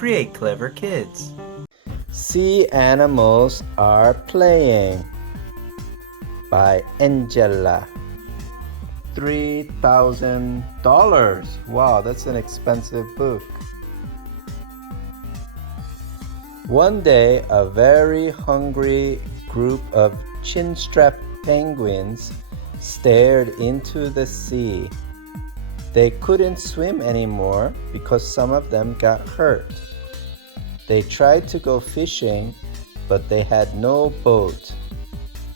Create Clever Kids. Sea Animals Are Playing by Angela. $3,000. Wow, that's an expensive book. One day, a very hungry group of chinstrap penguins stared into the sea. They couldn't swim anymore because some of them got hurt. They tried to go fishing, but they had no boat.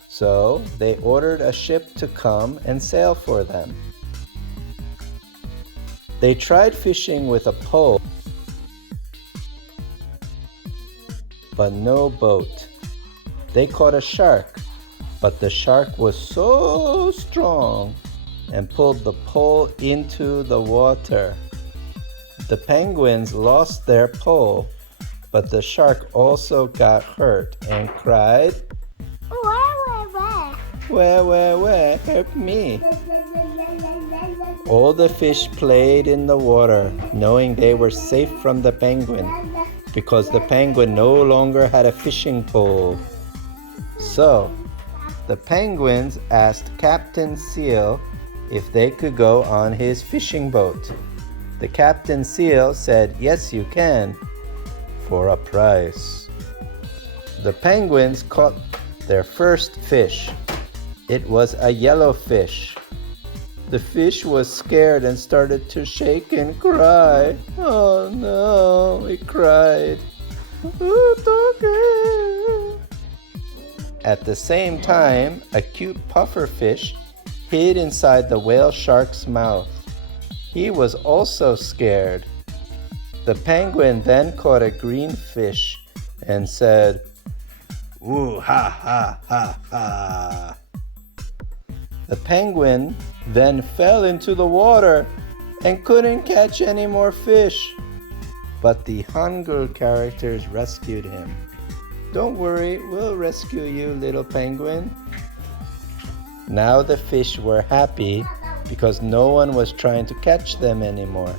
So they ordered a ship to come and sail for them. They tried fishing with a pole, but no boat. They caught a shark, but the shark was so strong and pulled the pole into the water. The penguins lost their pole, but the shark also got hurt and cried, Where, help me. All the fish played in the water, knowing they were safe from the penguin, because the penguin no longer had a fishing pole. So, the penguins asked Captain Seal if they could go on his fishing boat. The Captain Seal said, Yes, you can, for a price. The penguins caught their first fish. It was a yellowfish. The fish was scared and started to shake and cry. Oh no, it cried. At the same time, a cute pufferfish hid inside the whale shark's mouth. He was also scared. The penguin then caught a green fish and said, Ooh, ha, ha, ha, ha. The penguin then fell into the water and couldn't catch any more fish. But the Hangul characters rescued him. Don't worry, we'll rescue you, little penguin. Now the fish were happy because no one was trying to catch them anymore.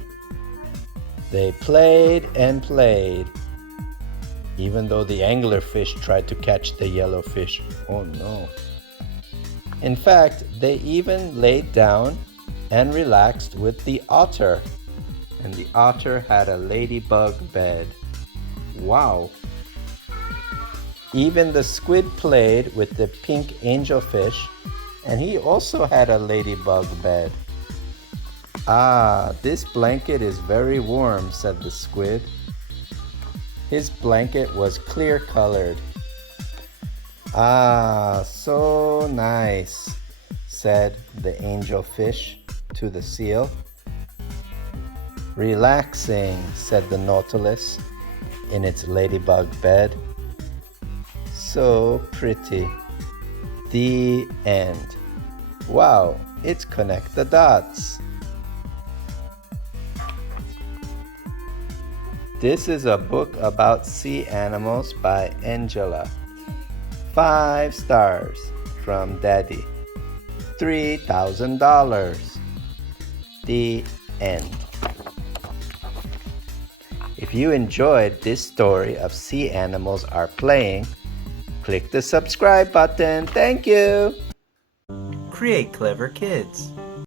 They played and played, even though the anglerfish tried to catch the yellowfish. Oh no. In fact, they even laid down and relaxed with the otter. And the otter had a ladybug bed. Wow. Even the squid played with the pink angelfish, and he also had a ladybug bed. Ah, this blanket is very warm, said the squid. His blanket was clear colored. Ah, so nice, said the angelfish to the seal. Relaxing, said the nautilus in its ladybug bed. So pretty. The end. Wow, it's connect the dots. This is a book about sea animals by Angela. 5 stars from Daddy. $3,000. The end. If you enjoyed this story of Sea Animals Are Playing, click the subscribe button. Thank you. Create Clever Kids.